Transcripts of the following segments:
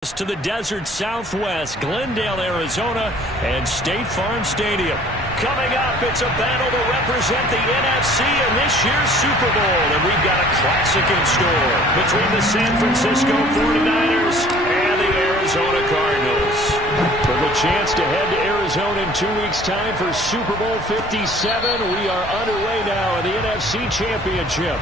To the desert Southwest, Glendale, Arizona, and State Farm Stadium. Coming up, it's a battle to represent the NFC in this year's Super Bowl, and we've got a classic in store between the San Francisco 49ers and the Arizona Cardinals. With a chance to head to Arizona in 2 weeks' time for Super Bowl 57, we are underway now in the NFC Championship.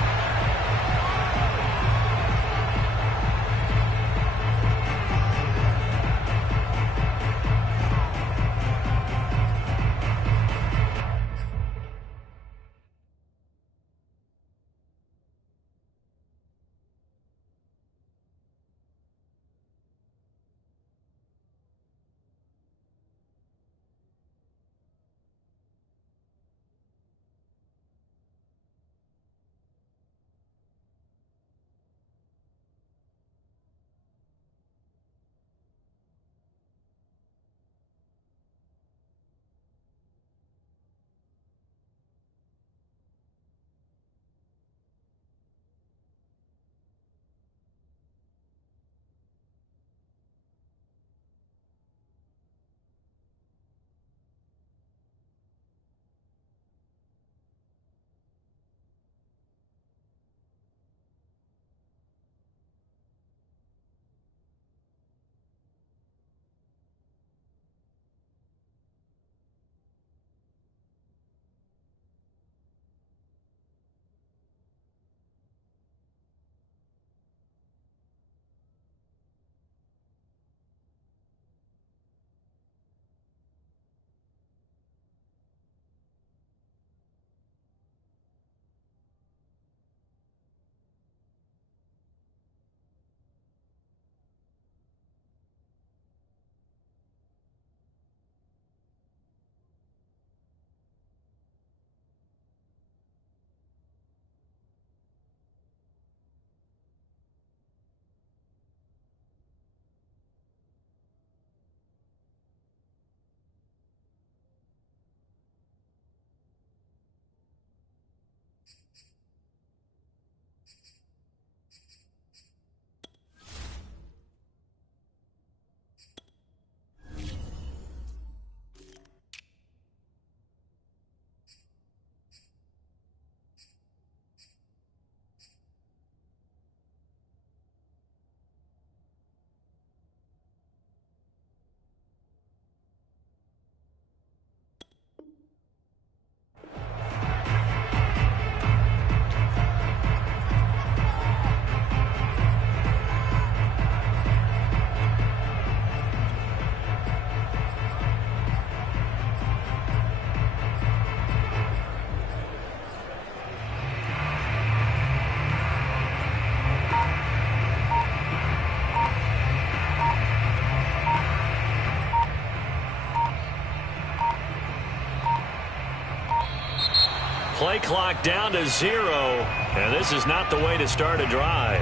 Play clock down to 0, and this is not the way to start a drive.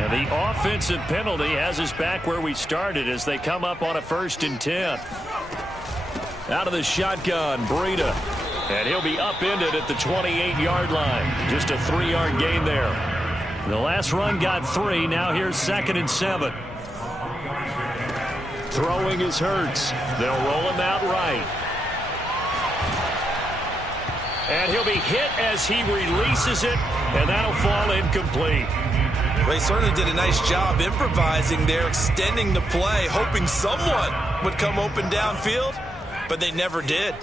And the offensive penalty has us back where we started as they come up on a 1st and 10. Out of the shotgun, Breida. And he'll be upended at the 28-yard line. Just a 3-yard gain there. The last run got 3. Now here's 2nd and 7. Throwing is Hurts. They'll roll him out right. And he'll be hit as he releases it, and that'll fall incomplete. Well, he certainly did a nice job improvising there, extending the play, hoping someone would come open downfield. But they never did.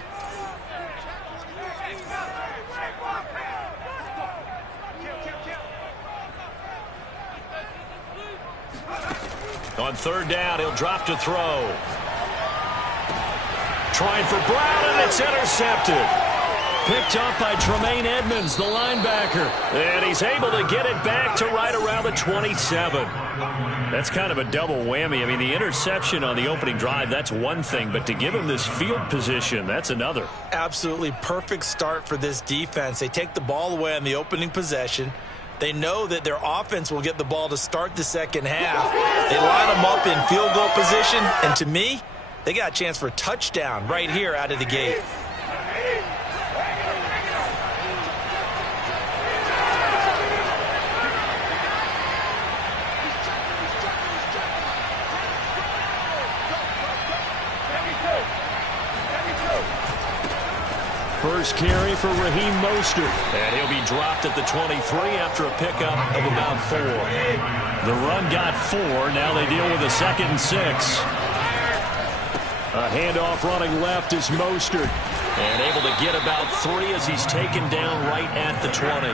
On 3rd down, he'll drop to throw. Trying for Brown, and it's intercepted. Picked up by Tremaine Edmonds, the linebacker. And he's able to get it back to right around the 27. That's kind of a double whammy. I mean, the interception on the opening drive, that's one thing. But to give him this field position, that's another. Absolutely perfect start for this defense. They take the ball away on the opening possession. They know that their offense will get the ball to start the second half. They line them up in field goal position, and to me, they got a chance for a touchdown right here out of the gate. First carry for Raheem Mostert. And he'll be dropped at the 23 after a pickup of about 4. The run got 4. Now they deal with a 2nd and 6. A handoff running left is Mostert. And able to get about 3 as he's taken down right at the 20.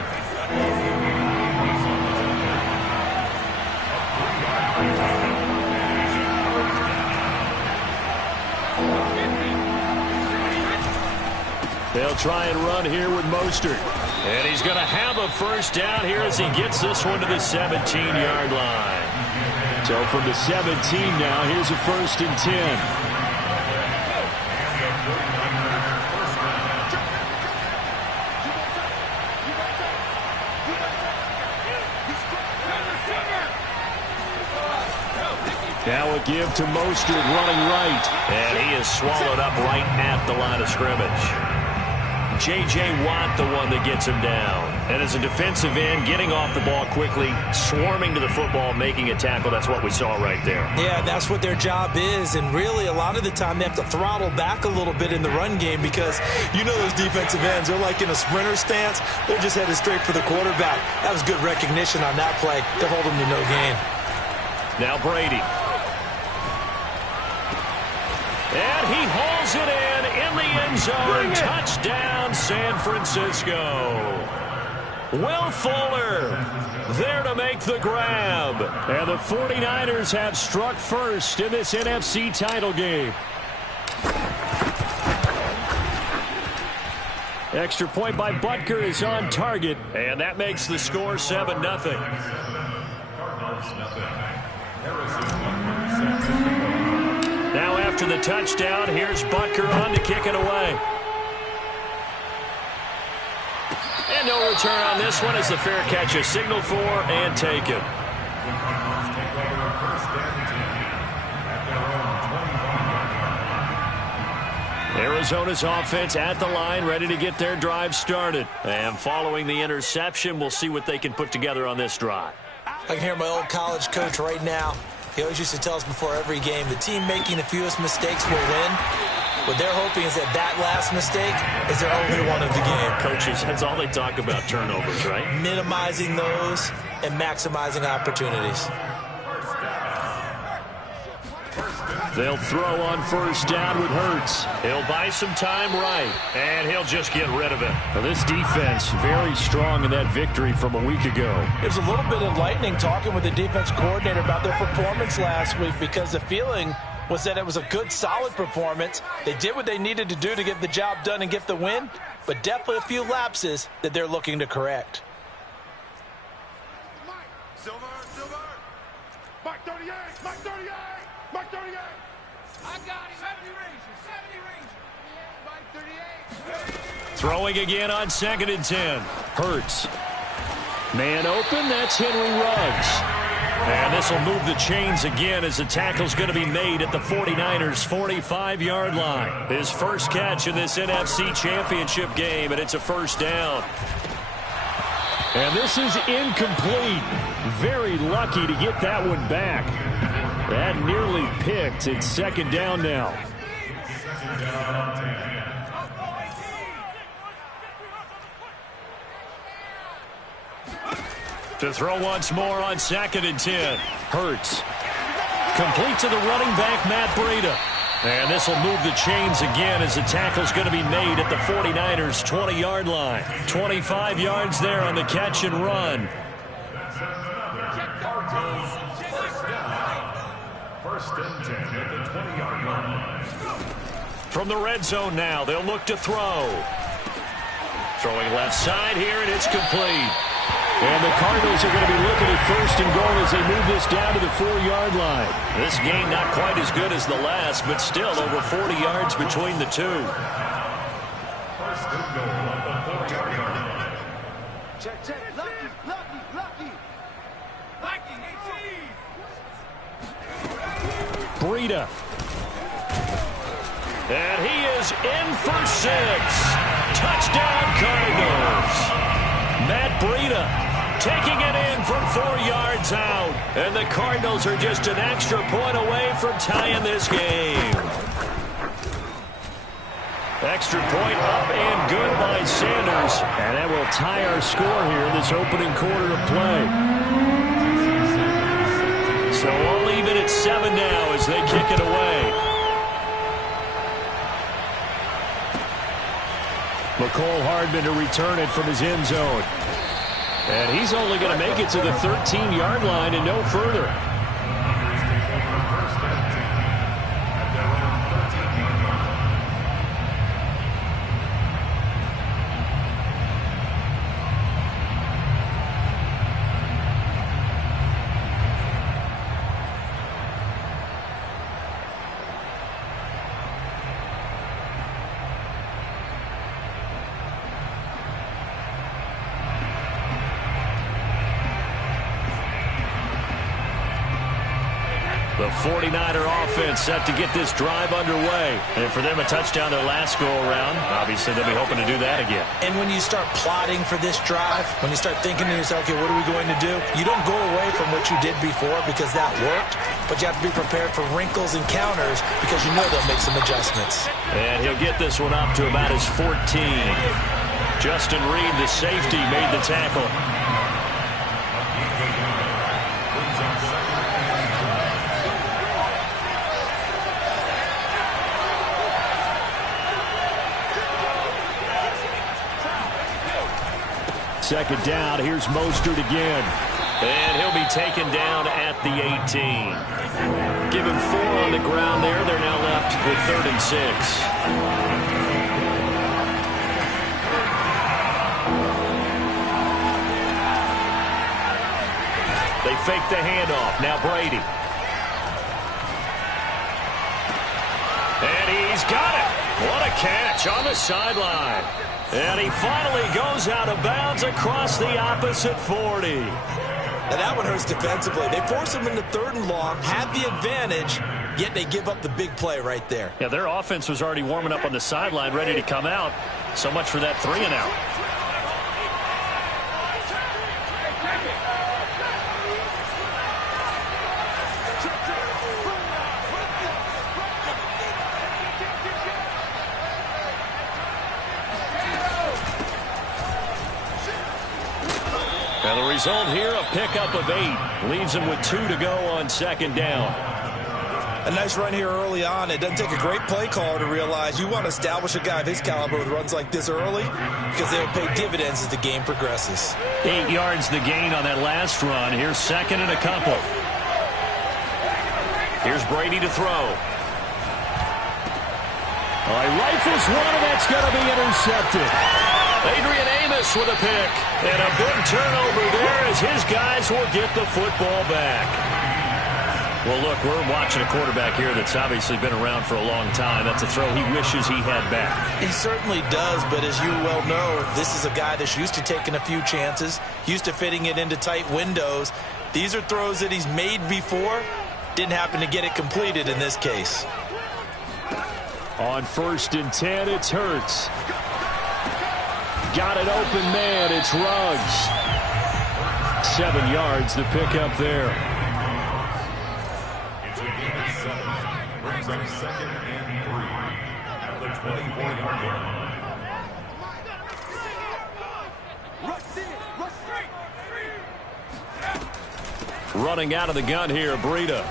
They'll try and run here with Mostert. And he's going to have a first down here as he gets this one to the 17-yard line. So from the 17 now, here's a 1st and 10. Now a give to Mostert running right. And he is swallowed up right at the line of scrimmage. J.J. Watt, the one that gets him down. And as a defensive end, getting off the ball quickly, swarming to the football, making a tackle. That's what we saw right there. Yeah, that's what their job is. And really, a lot of the time, they have to throttle back a little bit in the run game because you know those defensive ends, they're like in a sprinter stance. They're just headed straight for the quarterback. That was good recognition on that play to hold them to no gain. Now Brady. And he hauls it in the end zone. Touchdown, San Francisco. Will Fuller there to make the grab. And the 49ers have struck first in this NFC title game. Extra point by Butker is on target. And that makes the score 7-0. Now after the touchdown, here's Butker on to kick it away. And no return on this one as the fair catch is signaled for and taken. Arizona's offense at the line, ready to get their drive started. And following the interception, we'll see what they can put together on this drive. I can hear my old college coach right now. He always used to tell us before every game, the team making the fewest mistakes will win. What they're hoping is that that last mistake is their only one of the game. Coaches, that's all they talk about, turnovers, right? Minimizing those and maximizing opportunities. They'll throw on first down with Hurts. He'll buy some time right, and he'll just get rid of it. Now, this defense very strong in that victory from a week ago. It was a little bit enlightening talking with the defense coordinator about their performance last week because the feeling was that it was a good, solid performance. They did what they needed to do to get the job done and get the win, but definitely a few lapses that they're looking to correct. Silver. Mark 38, Mark 38, Mark 38. I got him. 70 range, 70 range. Mark 38. Throwing again on 2nd and 10. Hurts. Man open, that's Henry Ruggs. And this will move the chains again as the tackle's going to be made at the 49ers' 45-yard line. His first catch in this NFC Championship game, and it's a first down. And this is incomplete. Very lucky to get that one back. That nearly picked. It's 2nd down now. To throw once more on 2nd and 10. Hurts. Complete to the running back, Matt Breida. And this will move the chains again as the tackle's going to be made at the 49ers' 20-yard line. 25 yards there on the catch and run. First and 10 at the 20-yard line. From the red zone now, they'll look to throw. Throwing left side here, and it's complete. And the Cardinals are going to be looking at 1st and goal as they move this down to the 4-yard line. This game not quite as good as the last, but still over 40 yards between the two. 1st and goal on the 4-yard line. Check. Lucky. Breida. And he is in for 6. Touchdown, Cardinals. Matt Breida taking it in from 4 yards out. And the Cardinals are just an extra point away from tying this game. Extra point up and good by Sanders. And that will tie our score here in this opening quarter of play. So we'll leave it at 7 now as they kick it away. McCole Hardman to return it from his end zone. And he's only going to make it to the 13-yard line and no further. The 49er offense set to get this drive underway. And for them, a touchdown their last go-around. Obviously, they'll be hoping to do that again. And when you start plotting for this drive, when you start thinking to yourself, okay, what are we going to do? You don't go away from what you did before because that worked, but you have to be prepared for wrinkles and counters because you know they'll make some adjustments. And he'll get this one up to about his 14. Justin Reed, the safety, made the tackle. Second down, here's Mostert again. And he'll be taken down at the 18. Give him 4 on the ground there. They're now left with 3rd and 6. They fake the handoff. Now Brady. And he's got it. What a catch on the sideline. And he finally goes out of bounds across the opposite 40. And that one hurts defensively. They force him into 3rd and long, had the advantage, yet they give up the big play right there. Yeah, their offense was already warming up on the sideline, ready to come out. So much for that 3 and out. And the result here, a pickup of 8. Leaves him with 2 to go on 2nd down. A nice run here early on. It doesn't take a great play caller to realize you want to establish a guy of his caliber with runs like this early because they'll pay dividends as the game progresses. 8 yards the gain on that last run. Here's 2nd and a couple. Here's Brady to throw. He rifles one, and that's going to be intercepted. Adrian Amos with a pick. And a big turnover there as his guys will get the football back. Well, look, we're watching a quarterback here that's obviously been around for a long time. That's a throw he wishes he had back. He certainly does, but as you well know, this is a guy that's used to taking a few chances, used to fitting it into tight windows. These are throws that he's made before. Didn't happen to get it completed in this case. On 1st and 10, it's Hurts. Got an open man. It's Ruggs. 7 yards to pick up there. Brings up 2nd and 3 at the 24-yard line. Running out of the gun here, Breida.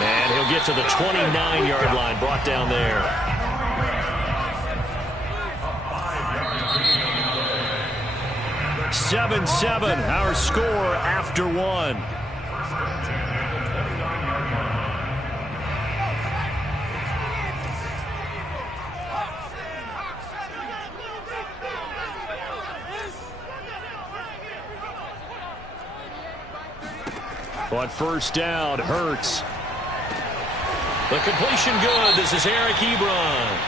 And he'll get to the 29-yard line, brought down there. 7-7, our score after 1. On 1st down, Hurts. The completion good. This is Eric Ebron.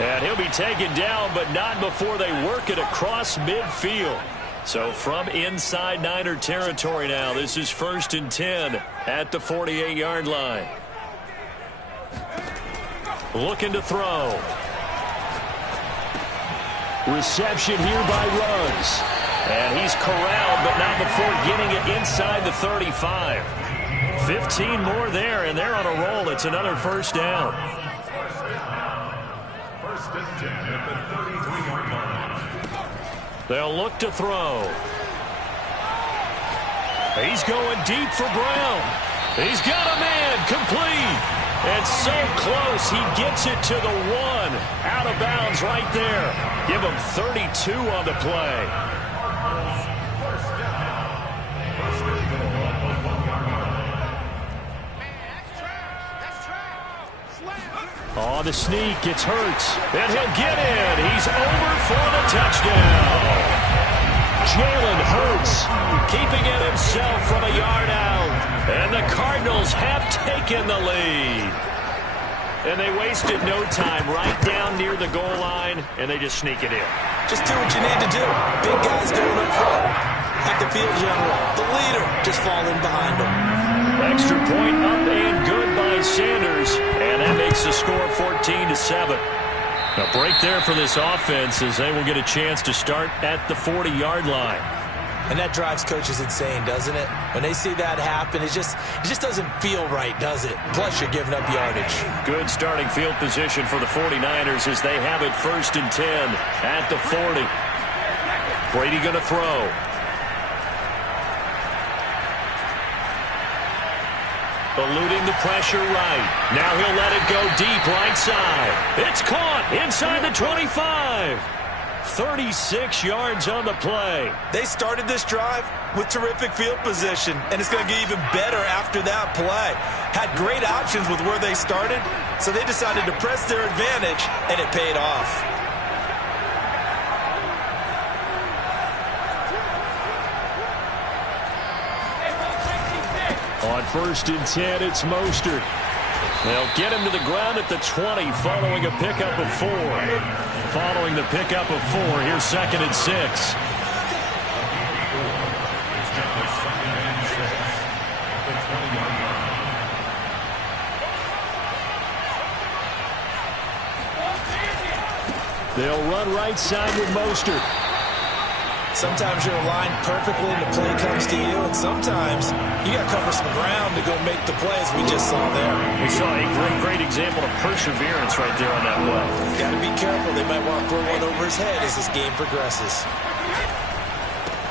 And he'll be taken down, but not before they work it across midfield. So from inside Niner territory now, this is 1st and 10 at the 48-yard line. Looking to throw. Reception here by Ruggs. And he's corralled, but not before getting it inside the 35. 15 more there, and they're on a roll. It's another first down. First and 10 at the 33-yard line. They'll look to throw. He's going deep for Brown. He's got a man, complete. And so close, he gets it to the 1. Out of bounds right there. Give him 32 on the play. On the sneak, it's Hurts. And he'll get in. He's over for the touchdown. Jalen Hurts keeping it himself from a yard out. And the Cardinals have taken the lead. And they wasted no time right down near the goal line, and they just sneak it in. Just do what you need to do. Big guys going up front. Like the field general. The leader just falling behind him. Extra point up and good by Sanders. And that makes the score 14-7. A break there for this offense as they will get a chance to start at the 40-yard line. And that drives coaches insane, doesn't it? When they see that happen, it just doesn't feel right, does it? Plus, you're giving up yardage. Good starting field position for the 49ers as they have it 1st and 10 at the 40. Brady going to throw. Eluding the pressure right. Now he'll let it go deep right side. It's caught inside the 25. 36 yards on the play. They started this drive with terrific field position, and it's going to get even better after that play. Had great options with where they started, so they decided to press their advantage, and it paid off. On 1st and 10, it's Mostert. They'll get him to the ground at the 20 following a pickup of 4. Following the pickup of 4, here's 2nd and 6. They'll run right side with Mostert. Sometimes you're aligned perfectly and the play comes to you, and sometimes you got to cover some ground to go make the plays we just saw there. We saw a great example of perseverance right there on that play. Got to be careful. They might want to throw one over his head as this game progresses.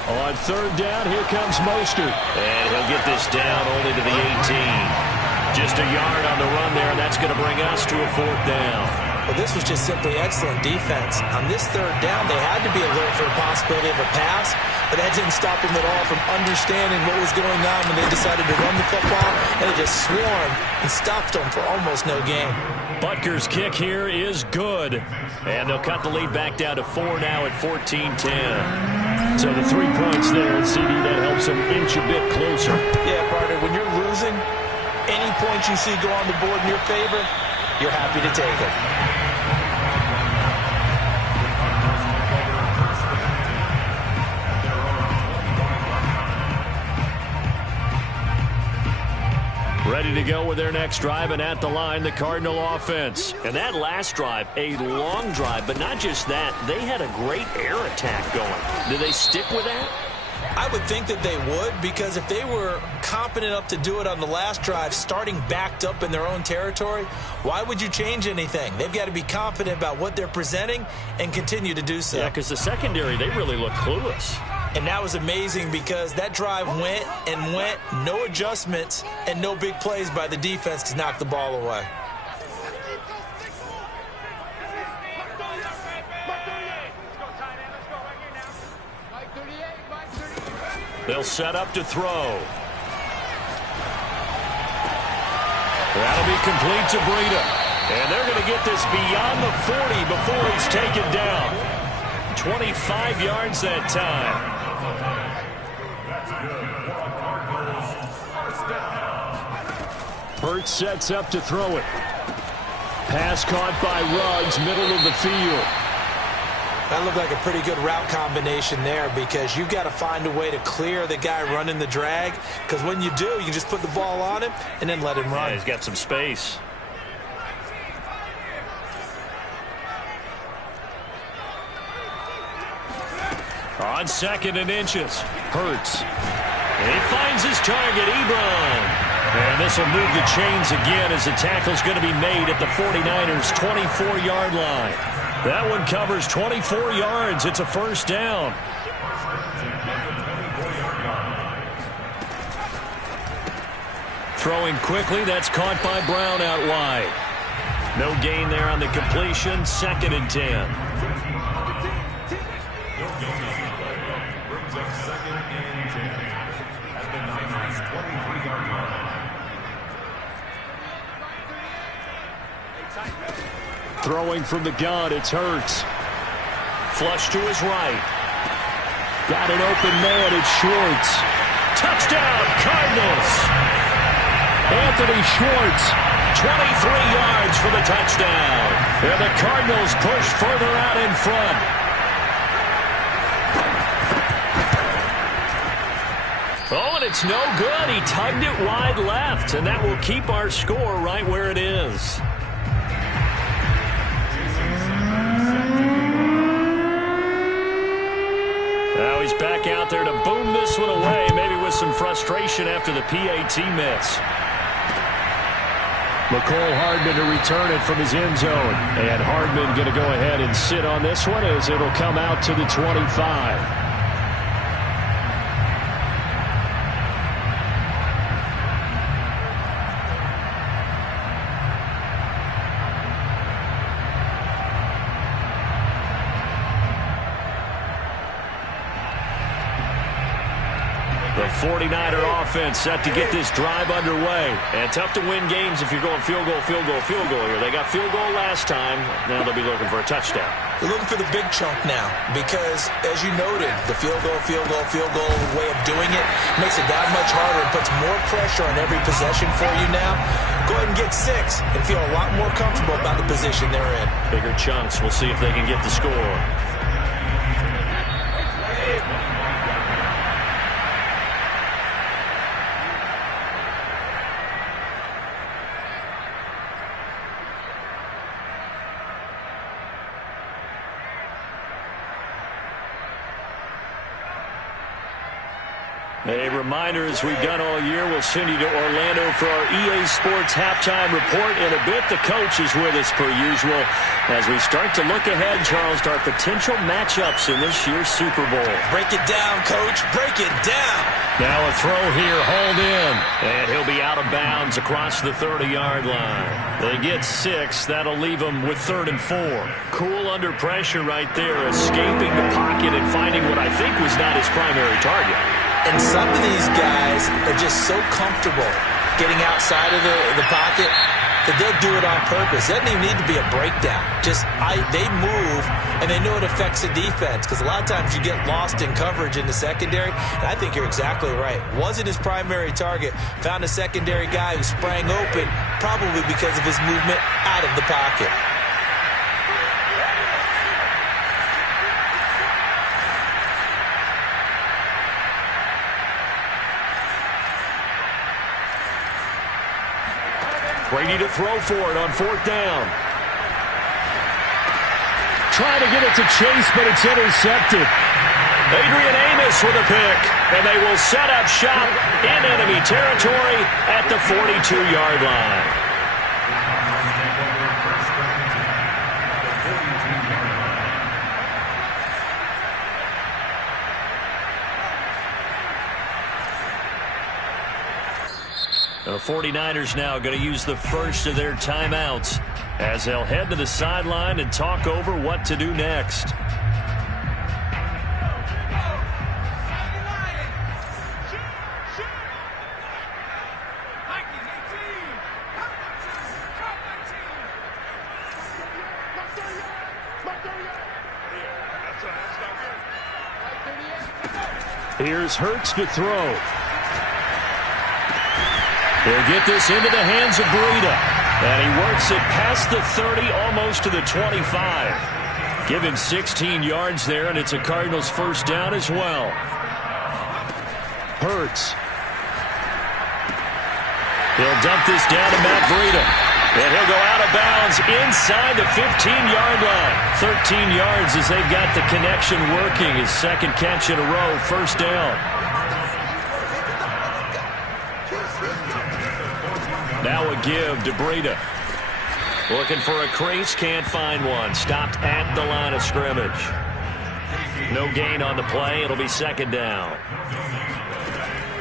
On 3rd down, here comes Mostert. And he'll get this down only to the 18. Just a yard on the run there, and that's going to bring us to a 4th down. Well, this was just simply excellent defense. On this 3rd down, they had to be alert for the possibility of a pass, but that didn't stop them at all from understanding what was going on when they decided to run the football, and they just swarmed and stopped them for almost no gain. Butker's kick here is good, and they'll cut the lead back down to 4 now at 14-10. So the 3 points there, and CD, that helps them inch a bit closer. Yeah, partner, when you're losing, any points you see go on the board in your favor, you're happy to take them. Ready to go with their next drive, and at the line, the Cardinal offense. And that last drive, a long drive, but not just that. They had a great air attack going. Do they stick with that? I would think that they would, because if they were competent enough to do it on the last drive, starting backed up in their own territory, why would you change anything? They've got to be confident about what they're presenting and continue to do so. Yeah, because the secondary, they really look clueless. And that was amazing because that drive went and went, no adjustments and no big plays by the defense to knock the ball away. They'll set up to throw. That'll be complete to Breida. And they're going to get this beyond the 40 before he's taken down. 25 yards that time. Hurts sets up to throw it. Pass caught by Ruggs, middle of the field. That looked like a pretty good route combination there, because you've got to find a way to clear the guy running the drag, because when you do, you can just put the ball on him and then let him run. Yeah, he's got some space. On 2nd and inches. Hurts. He finds his target, Ebron. And this will move the chains again as the tackle's going to be made at the 49ers' 24-yard line. That one covers 24 yards. It's a first down. Throwing quickly, that's caught by Brown out wide. No gain there on the completion, 2nd and 10. Throwing from the gun, it's Hurts. Flush to his right. Got an open man, it's Schwartz. Touchdown, Cardinals! Anthony Schwartz, 23 yards for the touchdown. And the Cardinals push further out in front. Oh, and it's no good. He tugged it wide left, and that will keep our score right where it is. Now he's back out there to boom this one away, maybe with some frustration after the PAT miss. McCole Hardman to return it from his end zone. And Hardman going to go ahead and sit on this one as it'll come out to the 25. The 49er offense set to get this drive underway. And tough to win games if you're going field goal, field goal, field goal here. They got field goal last time. Now they'll be looking for a touchdown. They're looking for the big chunk now because, as you noted, the field goal way of doing it makes it that much harder and puts more pressure on every possession for you now. Go ahead and get 6 and feel a lot more comfortable about the position they're in. Bigger chunks. We'll see if they can get the score. A reminder, as we've done all year, we'll send you to Orlando for our EA Sports halftime report. In a bit, the coach is with us per usual as we start to look ahead, Charles, to our potential matchups in this year's Super Bowl. Break it down, Coach. Break it down. Now a throw here, hauled in. And he'll be out of bounds across the 30-yard line. They get 6. That'll leave them with 3rd and 4. Cool under pressure right there, escaping the pocket and finding what I think was not his primary target. And some of these guys are just so comfortable getting outside of the pocket that they'll do it on purpose. It doesn't even need to be a breakdown. They move, and they know it affects the defense because a lot of times you get lost in coverage in the secondary, and I think you're exactly right. Wasn't his primary target. Found a secondary guy who sprang open, probably because of his movement out of the pocket. Brady to throw for it on 4th down. Trying to get it to Chase, but it's intercepted. Adrian Amos with a pick, and they will set up shop in enemy territory at the 42-yard line. The 49ers now going to use the first of their timeouts as they'll head to the sideline and talk over what to do next. Here's Hurts to throw. He'll get this into the hands of Breida. And he works it past the 30, almost to the 25. Give him 16 yards there, and it's a Cardinals first down as well. Hurts. He'll dump this down to Matt Breida. And he'll go out of bounds inside the 15-yard line. 13 yards as they've got the connection working. His second catch in a row, first down. Now a give to Breida. Looking for a crease, can't find one. Stopped at the line of scrimmage. No gain on the play. It'll be second down.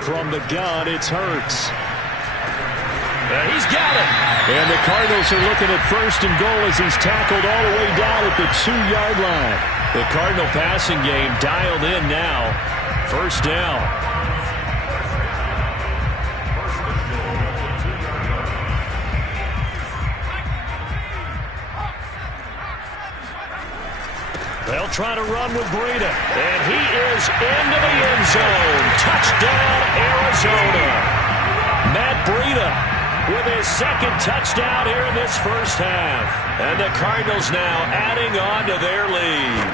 From the gun, it's Hurts. And he's got it. And the Cardinals are looking at first and goal as he's tackled all the way down at the 2-yard line. The Cardinal passing game dialed in now. First down. They'll try to run with Breida. And he is into the end zone. Touchdown, Arizona. Matt Breida with his second touchdown here in this first half. And the Cardinals now adding on to their lead.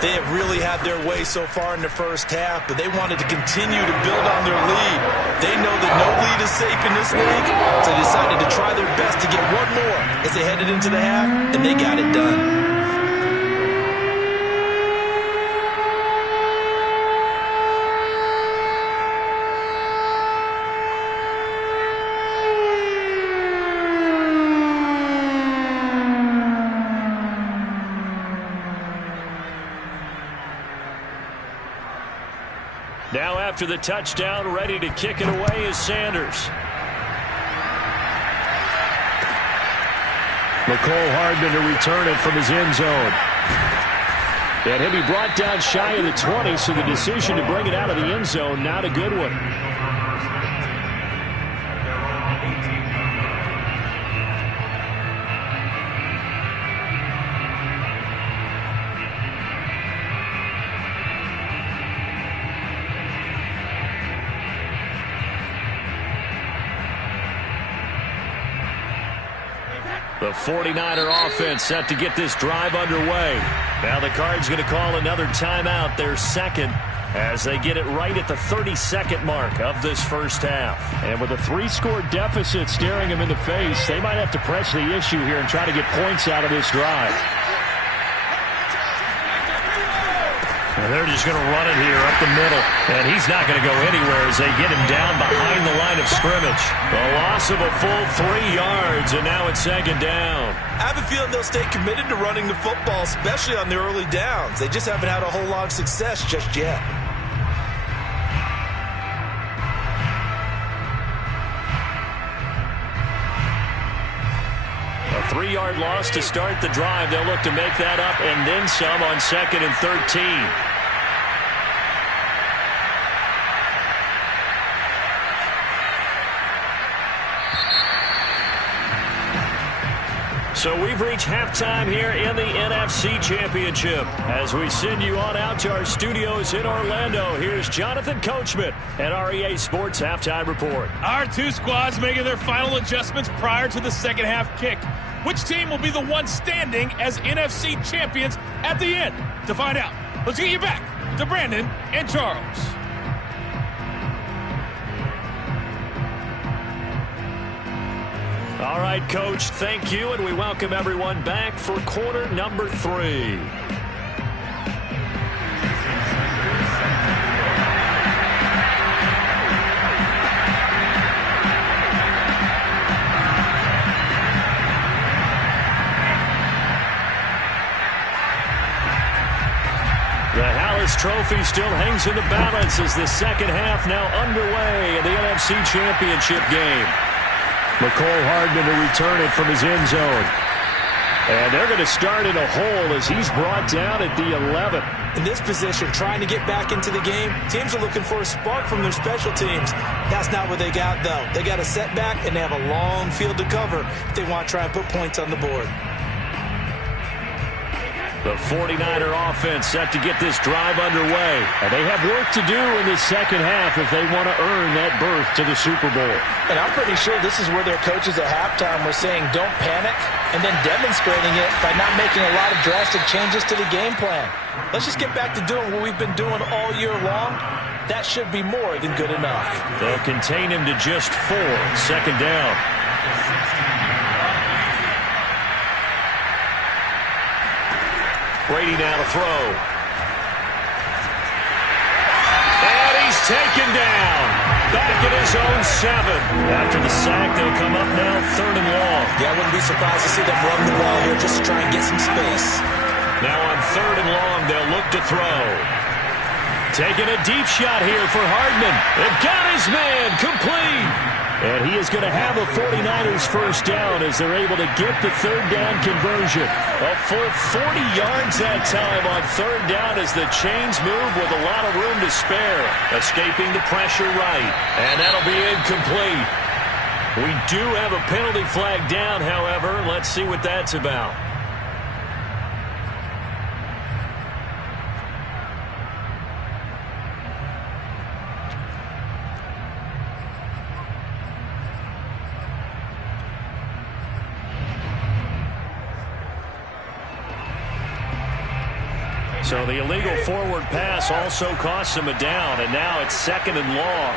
They have really had their way so far in the first half, but they wanted to continue to build on their lead. They know that no lead is safe in this league, so they decided to try their best to get one more as they headed into the half, and they got it done. Now after the touchdown, ready to kick it away is Sanders. McCole Hardman to return it from his end zone. And he'll be brought down shy of the 20, so the decision to bring it out of the end zone, not a good one. The 49er offense set to get this drive underway. Now the Cards going to call another timeout, their second, as they get it right at the 32nd mark of this first half. And with a 3-score deficit staring them in the face, they might have to press the issue here and try to get points out of this drive. And they're just going to run it here up the middle. And he's not going to go anywhere as they get him down behind the line of scrimmage. A loss of a full 3 yards, and now it's second down. I have a feeling they'll stay committed to running the football, especially on the early downs. They just haven't had a whole lot of success just yet. A 3-yard loss to start the drive. They'll look to make that up and then some on second and 13. So we've reached halftime here in the NFC Championship. As we send you on out to our studios in Orlando, here's Jonathan Coachman at REA Sports Halftime Report. Our two squads making their final adjustments prior to the second half kick. Which team will be the one standing as NFC champions at the end? To find out, let's get you back to Brandon and Charles. All right, Coach, thank you, and we welcome everyone back for quarter number 3. The Hallis Trophy still hangs in the balance as the second half now underway in the NFC Championship game. McCole Hardman to return it from his end zone. And they're going to start in a hole as he's brought down at the 11. In this position, trying to get back into the game, teams are looking for a spark from their special teams. That's not what they got, though. They got a setback, and they have a long field to cover if they want to try and put points on the board. The 49er offense set to get this drive underway. And they have work to do in the second half if they want to earn that berth to the Super Bowl. And I'm pretty sure this is where their coaches at halftime were saying don't panic, and then demonstrating it by not making a lot of drastic changes to the game plan. Let's just get back to doing what we've been doing all year long. That should be more than good enough. They'll contain him to just 4. Second down. Brady now to throw. And he's taken down. Back at his own 7. After the sack, they'll come up now 3rd and long. Yeah, I wouldn't be surprised to see them run the ball here just to try and get some space. Now on 3rd and long, they'll look to throw. Taking a deep shot here for Hardman. And got his man complete. And he is going to have a 49ers first down as they're able to get the 3rd down conversion. A full 40 yards that time on 3rd down as the chains move with a lot of room to spare. Escaping the pressure right. And that'll be incomplete. We do have a penalty flag down, however. Let's see what that's about. So the illegal forward pass also costs him a down, and now it's 2nd and long.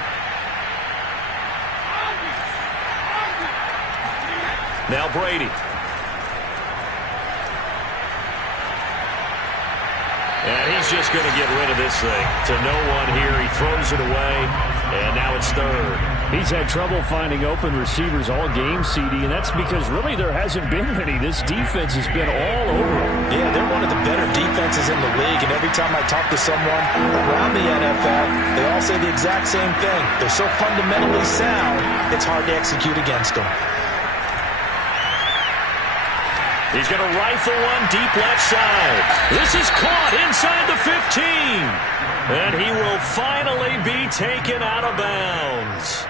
Now Brady. And he's just going to get rid of this thing to no one here. He throws it away, and now it's 3rd. He's had trouble finding open receivers all game, CD, and that's because really there hasn't been many. This defense has been all over them. Yeah, they're one of the better defenses in the league, and every time I talk to someone around the NFL, they all say the exact same thing. They're so fundamentally sound, it's hard to execute against them. He's going to rifle one deep left side. This is caught inside the 15. And he will finally be taken out of bounds.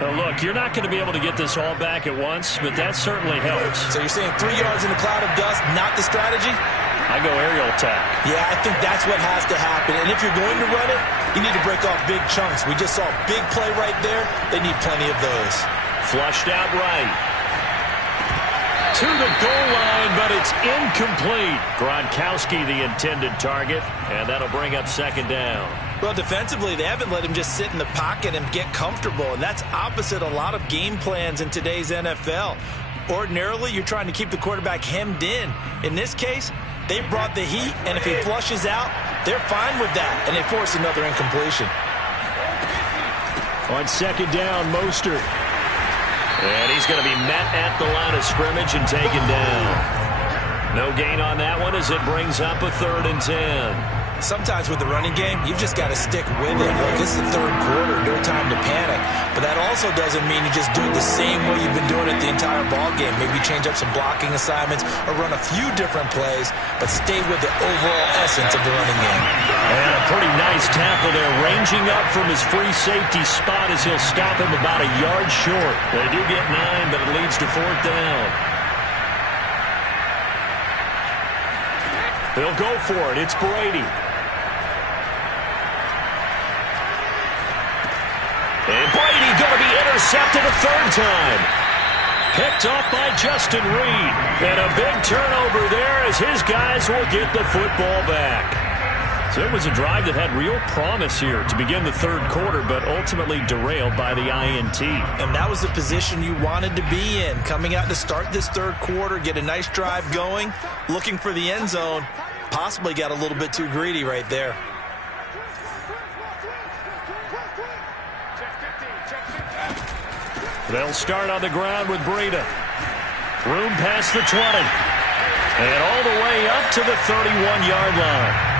Now look, you're not going to be able to get this all back at once, but that certainly helps. So you're saying 3 yards in a cloud of dust, not the strategy? I go aerial attack. Yeah, I think that's what has to happen. And if you're going to run it, you need to break off big chunks. We just saw a big play right there. They need plenty of those. Flushed out right. To the goal line, but it's incomplete. Gronkowski the intended target, and that'll bring up 2nd down. Well, defensively, they haven't let him just sit in the pocket and get comfortable, and that's opposite a lot of game plans in today's NFL. Ordinarily, you're trying to keep the quarterback hemmed in. In this case, they brought the heat, and if he flushes out, they're fine with that, and they force another incompletion. On 2nd down, Mostert. And he's going to be met at the line of scrimmage and taken down. No gain on that one as it brings up a 3rd and 10. Sometimes with the running game, you've just got to stick with it. Look, this is the 3rd quarter, no time to panic. But that also doesn't mean you just do it the same way you've been doing it the entire ball game. Maybe change up some blocking assignments or run a few different plays, but stay with the overall essence of the running game. And a pretty nice tackle there, ranging up from his free safety spot as he'll stop him about a yard short. They do get 9, but it leads to 4th down. They'll go for it. It's Brady. And Brady going to be intercepted a 3rd time. Picked off by Justin Reed. And a big turnover there as his guys will get the football back. So it was a drive that had real promise here to begin the 3rd quarter, but ultimately derailed by the INT. And that was the position you wanted to be in. Coming out to start this 3rd quarter, get a nice drive going, looking for the end zone. Possibly got a little bit too greedy right there. They'll start on the ground with Breida. Room past the 20. And all the way up to the 31-yard line.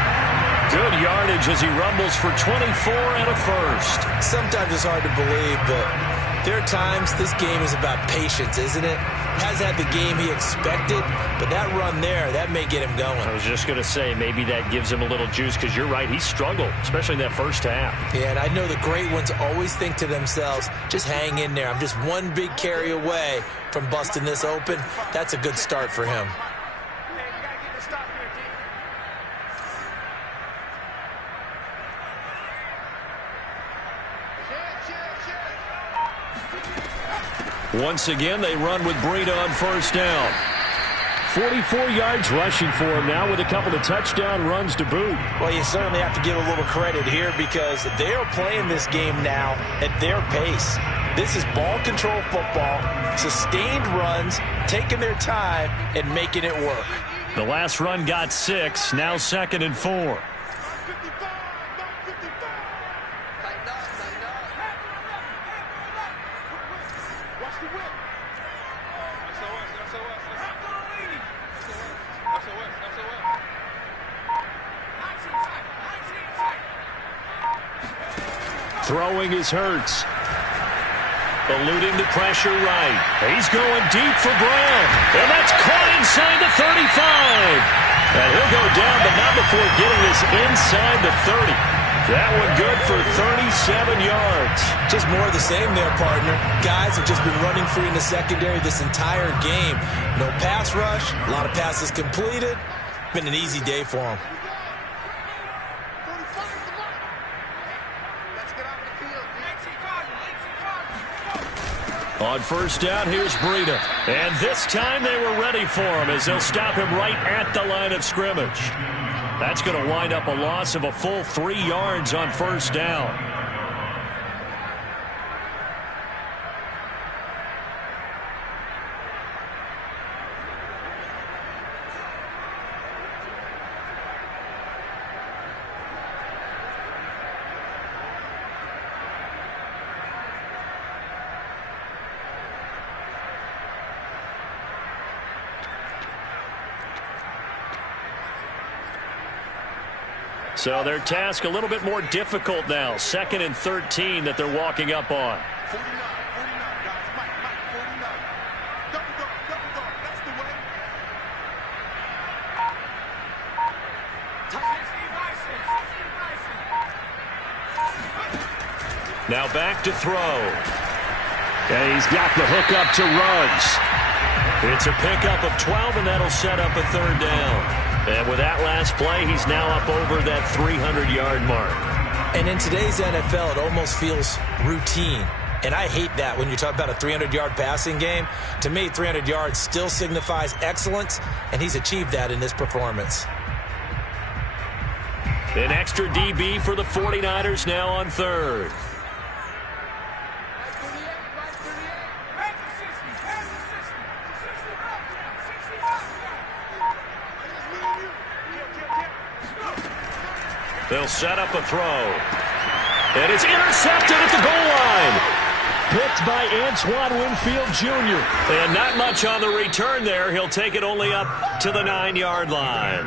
Good yardage as he rumbles for 24 and a 1st. Sometimes it's hard to believe, but there are times this game is about patience, isn't it? Has had the game he expected, but that run there, that may get him going. I was just going to say, maybe that gives him a little juice, because you're right, he struggled, especially in that first half. Yeah, and I know the great ones always think to themselves, just hang in there. I'm just one big carry away from busting this open. That's a good start for him. Once again, they run with Breida on 1st down. 44 yards rushing for him now with a couple of touchdown runs to boot. Well, you certainly have to give a little credit here because they are playing this game now at their pace. This is ball control football, sustained runs, taking their time and making it work. The last run got 6. Now 2nd and 4. Throwing is Hurts. Eluding the pressure right. He's going deep for Brown. And that's caught inside the 35. And he'll go down, but not before getting this inside the 30. That one good for 37 yards. Just more of the same there, partner. Guys have just been running free in the secondary this entire game. No pass rush, a lot of passes completed. Been an easy day for them. On first down, here's Breida. And this time they were ready for him as they'll stop him right at the line of scrimmage. That's going to wind up a loss of a full 3 yards on first down. So their task a little bit more difficult now. 2nd and 13 that they're walking up on. 49, guys. Mike, 49. Double guard. That's the way. Now back to throw. And he's got the hook up to Ruggs. It's a pickup of 12, and that'll set up a 3rd down. And with that last play, he's now up over that 300-yard mark. And in today's NFL, it almost feels routine. And I hate that when you talk about a 300-yard passing game. To me, 300 yards still signifies excellence, and he's achieved that in this performance. An extra DB for the 49ers now on 3rd. They'll set up a throw. And it's intercepted at the goal line. Picked by Antoine Winfield Jr. And not much on the return there. He'll take it only up to the 9-yard line.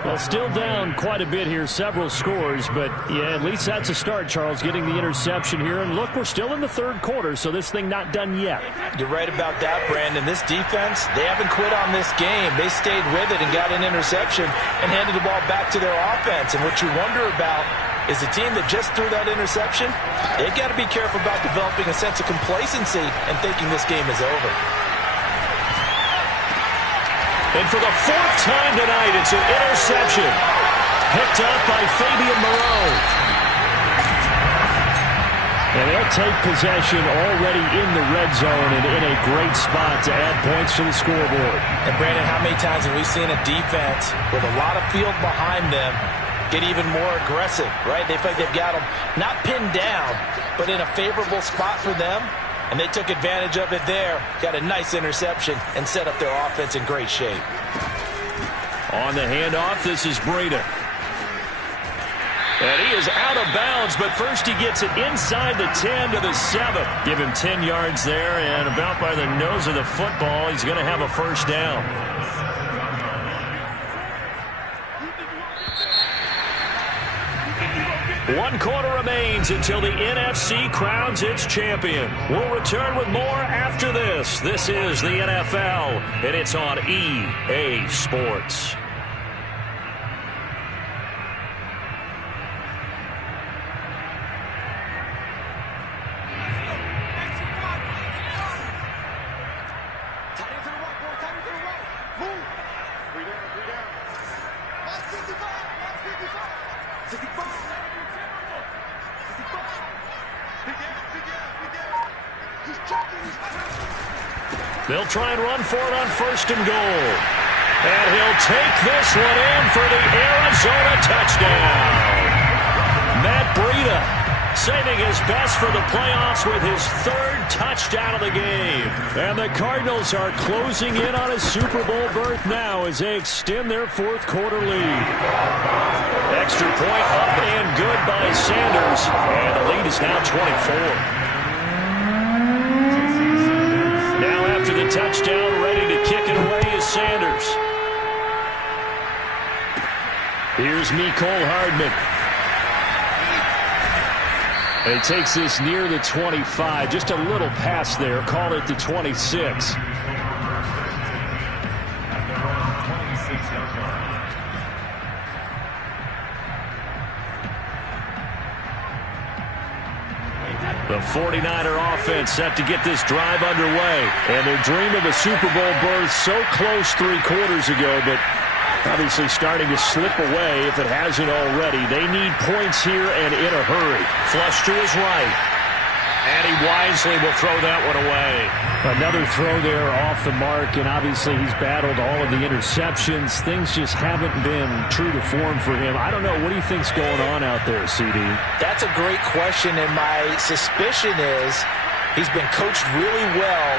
Well, still down quite a bit here, several scores, but yeah, at least that's a start, Charles, getting the interception here. And look, we're still in the 3rd quarter, so this thing not done yet. You're right about that, Brandon. This defense, they haven't quit on this game. They stayed with it and got an interception and handed the ball back to their offense. And what you wonder about is the team that just threw that interception, they've got to be careful about developing a sense of complacency and thinking this game is over. And for the 4th time tonight, it's an interception. Picked up by Fabian Moreau. And they'll take possession already in the red zone and in a great spot to add points to the scoreboard. And, Brandon, how many times have we seen a defense with a lot of field behind them get even more aggressive, right? They feel like they've got them not pinned down, but in a favorable spot for them. And they took advantage of it there, got a nice interception, and set up their offense in great shape. On the handoff, this is Breida. And he is out of bounds, but first he gets it inside the 10 to the 7. Give him 10 yards there, and about by the nose of the football, he's going to have a first down. One quarter remains until the NFC crowns its champion. We'll return with more after this. This is the NFL, and it's on EA Sports. They'll try and run for it on 1st and goal. And he'll take this one in for the Arizona touchdown. Matt Breida saving his best for the playoffs with his 3rd touchdown of the game. And the Cardinals are closing in on a Super Bowl berth now as they extend their fourth quarter lead. Extra point up and good by Sanders. And the lead is now 24. Now after the touchdown, ready to kick it away is Sanders. Here's Mecole Hardman. And he takes this near the 25. Just a little pass there. Call it the 26. The 49er offense set to get this drive underway. And their dream of a Super Bowl berth so close 3 quarters ago, but obviously starting to slip away if it hasn't already. They need points here and in a hurry. Flush to his right. And he wisely will throw that one away. Another throw there off the mark, and obviously he's battled all of the interceptions. Things just haven't been true to form for him. I don't know. What do you think's going on out there, CD? That's a great question, and my suspicion is he's been coached really well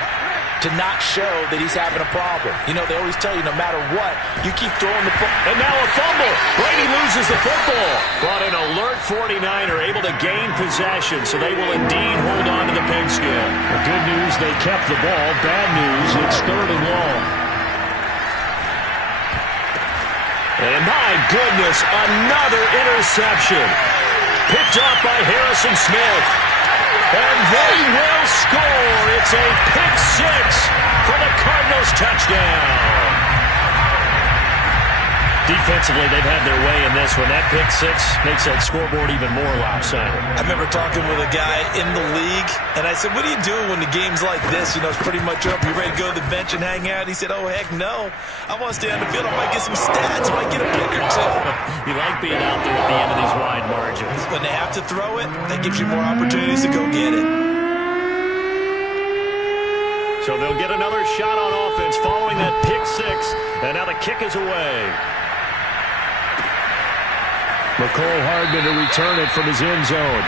to not show that he's having a problem. You know, they always tell you no matter what, you keep throwing the football. And now a fumble. Brady loses the football. But an alert 49er able to gain possession, so they will indeed hold on to the pigskin. The good news, they kept the ball. Bad news, it's 3rd and long. And my goodness, another interception. Picked up by Harrison Smith. And they will score. It's a pick 6 for the Cardinals touchdown. Defensively, they've had their way in this one. That pick 6 makes that scoreboard even more lopsided. I remember talking with a guy in the league, and I said, what do you do when the game's like this? You know, it's pretty much over. You ready to go to the bench and hang out? He said, oh, heck no. I want to stay on the field. I might get some stats. I might get a pick or 2. You like being out there at the end of these wide margins. When they have to throw it, that gives you more opportunities to go get it. So they'll get another shot on offense following that pick 6. And now the kick is away. Mecole Hardman to return it from his end zone.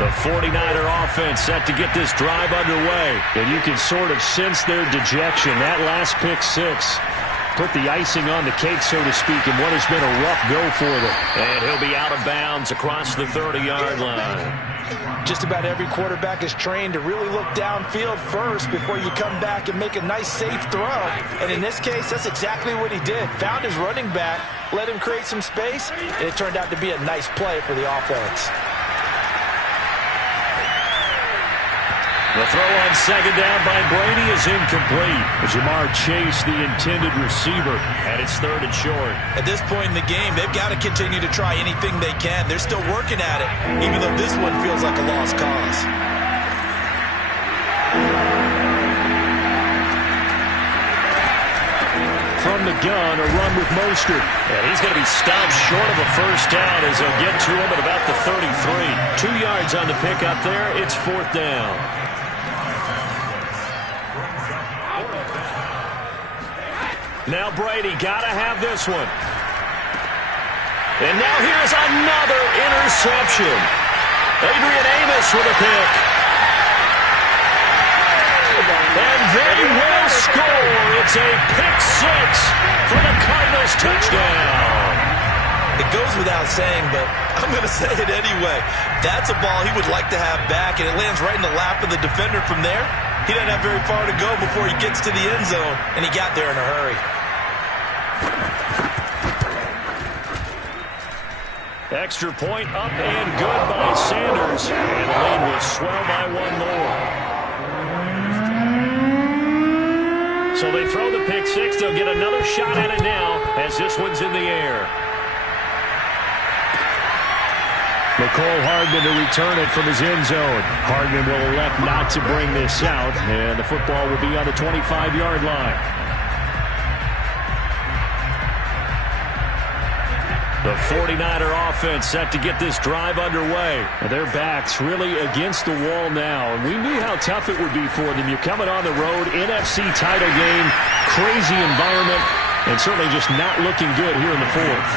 The 49er offense set to get this drive underway. And you can sort of sense their dejection. That last pick 6 put the icing on the cake, so to speak, in what has been a rough go for them. And he'll be out of bounds across the 30-yard line. Just about every quarterback is trained to really look downfield first before you come back and make a nice, safe throw. And in this case, that's exactly what he did. Found his running back, let him create some space, and it turned out to be a nice play for the offense. The throw on 2nd down by Brady is incomplete. Jamar Chase, the intended receiver. And it's 3rd and short. At this point in the game, they've got to continue to try anything they can. They're still working at it, even though this one feels like a lost cause. From the gun, a run with Mostert. And he's going to be stopped short of a first down as they'll get to him at about the 33. 2 yards on the pickup there. It's 4th down. Now Brady got to have this one. And now here's another interception. Adrian Amos with a pick. And they will score. It's a pick 6 for the Cardinals touchdown. It goes without saying, but I'm going to say it anyway. That's a ball he would like to have back, and it lands right in the lap of the defender from there. He doesn't have very far to go before he gets to the end zone, and he got there in a hurry. Extra point up and good by Sanders. And the lead will swell by 1 more. So they throw the pick 6. They'll get another shot at it now as this one's in the air. Mecole Hardman to return it from his end zone. Hardman will elect not to bring this out, and the football will be on the 25-yard line. The The 49er offense set to get this drive underway. Their backs really against the wall now, and we knew how tough it would be for them. You're coming on the road, NFC title game, crazy environment, and certainly just not looking good here in the fourth.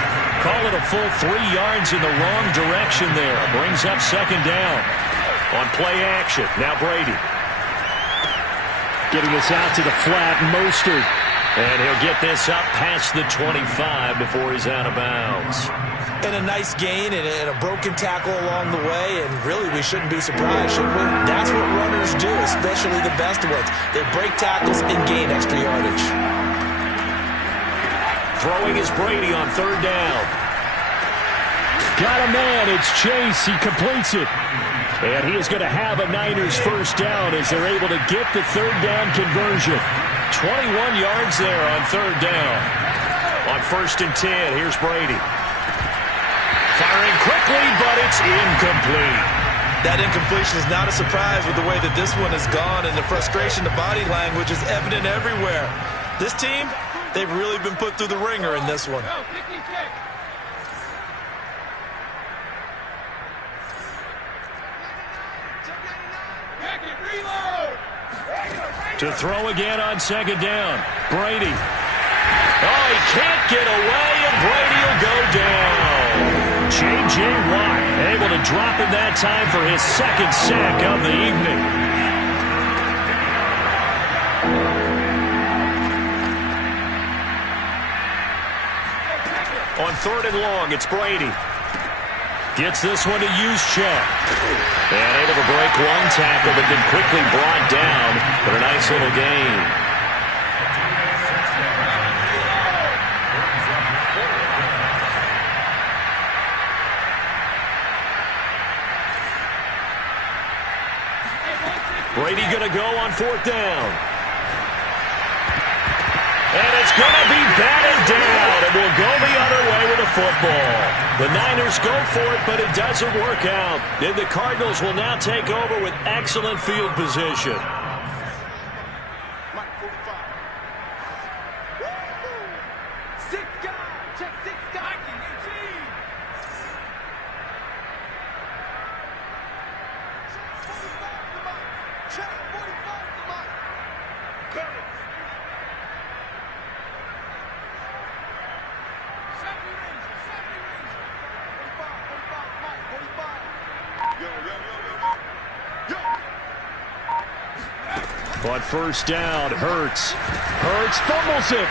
Call it a full 3 yards in the wrong direction there. Brings up second down. On play action, now Brady. Getting this out to the flat, Mostert. And he'll get this up past the 25 before he's out of bounds. And a nice gain and a broken tackle along the way, and really we shouldn't be surprised, should we? That's what runners do, especially the best ones. They break tackles and gain extra yardage. Throwing is Brady on third down. Got a man, it's Chase, he completes it. And he is going to have a Niners first down as they're able to get the third down conversion. 21 yards there on third down. On 1st and 10, here's Brady. Firing quickly, but it's incomplete. That incompletion is not a surprise with the way that this one has gone, and the frustration, the body language is evident everywhere. This team, they've really been put through the ringer in this one. To throw again on second down. Brady. Oh, he can't get away, and Brady will go down. J.J. Watt able to drop in that time for his second sack of the evening. On 3rd and long, it's Brady. Gets this one to Juszczyk. And able to break one tackle, but then quickly brought down for a nice little gain. Brady going to go on 4th down. And it's going to be batted down, and we'll go the other way with the football. The Niners go for it, but it doesn't work out. And the Cardinals will now take over with excellent field position. On 1st down, Hurts. Hurts fumbles it.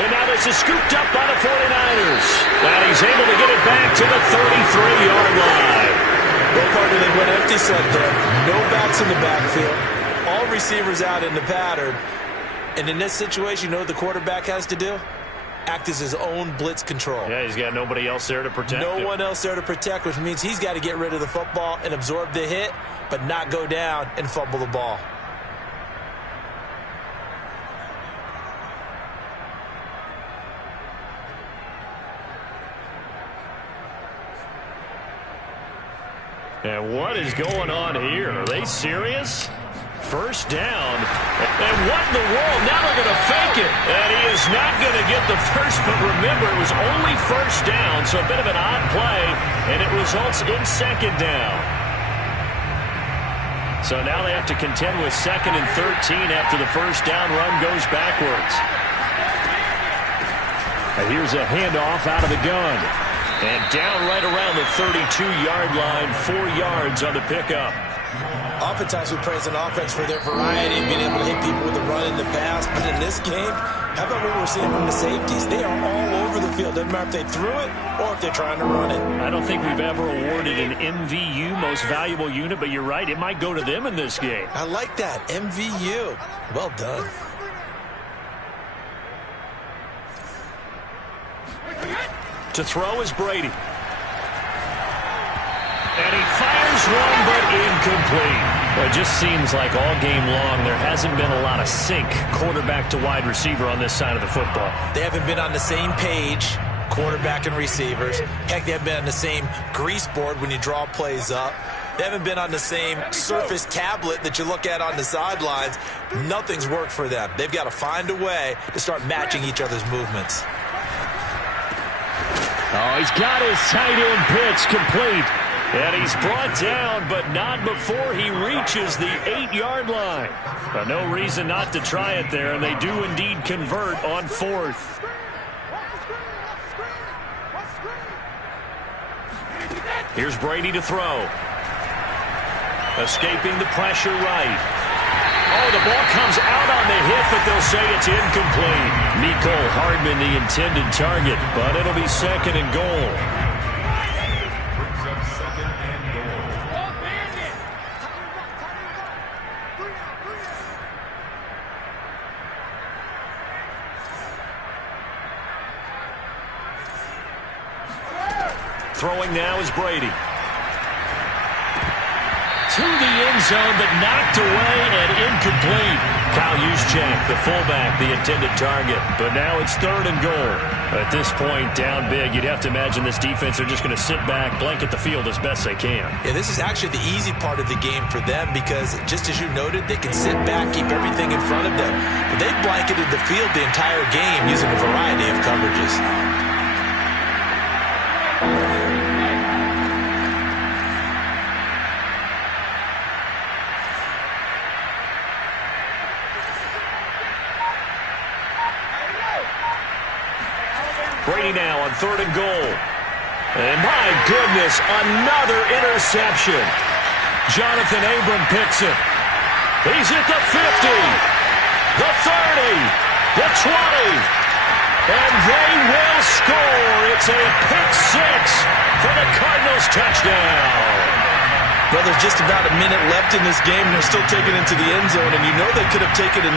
And now this is scooped up by the 49ers. And he's able to get it back to the 33-yard line. Well, partner, they went empty set there. No backs in the backfield. All receivers out in the pattern. And in this situation, you know what the quarterback has to do? Act as his own blitz control. Yeah, he's got nobody else there to protect him. No one else there to protect, which means he's got to get rid of the football and absorb the hit, but not go down and fumble the ball. And what is going on here? Are they serious? First down. And what in the world? Now they're going to fake it. And he is not going to get the first, but remember, it was only first down, so a bit of an odd play, and it results in second down. So now they have to contend with 2nd and 13 after the first down run goes backwards. And here's a handoff out of the gun. And down right around the 32-yard line, 4 yards on the pickup. Oftentimes we praise an offense for their variety and being able to hit people with the run in the pass. But in this game, how about what we're seeing from the safeties? They are all over the field. Doesn't matter if they threw it or if they're trying to run it. I don't think we've ever awarded an MVU, most valuable unit, but you're right. It might go to them in this game. I like that. MVU. Well done. To throw is Brady. And he fires one, but incomplete. Well, it just seems like all game long there hasn't been a lot of sync quarterback to wide receiver on this side of the football. They haven't been on the same page, quarterback and receivers. Heck, they haven't been on the same grease board when you draw plays up. They haven't been on the same Surface tablet that you look at on the sidelines. Nothing's worked for them. They've got to find a way to start matching each other's movements. Oh, he's got his tight end pitch complete. And he's brought down, but not before he reaches the 8-yard line. But no reason not to try it there, and they do indeed convert on 4th. Here's Brady to throw. Escaping the pressure right. Oh, the ball comes out on the hit, but they'll say it's incomplete. Mecole Hardman, the intended target, but it'll be 2nd and goal. Throwing now is Brady. To the end zone, but knocked away and incomplete. Kyle Juszczyk, the fullback, the intended target. But now it's 3rd and goal. At this point, down big, you'd have to imagine this defense are just going to sit back, blanket the field as best they can. Yeah, this is actually the easy part of the game for them because, just as you noted, they can sit back, keep everything in front of them. But they've blanketed the field the entire game using a variety of coverages. Brady now on 3rd and goal. And my goodness, another interception. Jonathan Abram picks it. He's at the 50, the 30, the 20, and they will score. It's a pick 6 for the Cardinals touchdown. Well, there's just about a minute left in this game, and they're still taking it into the end zone, and you know they could have taken it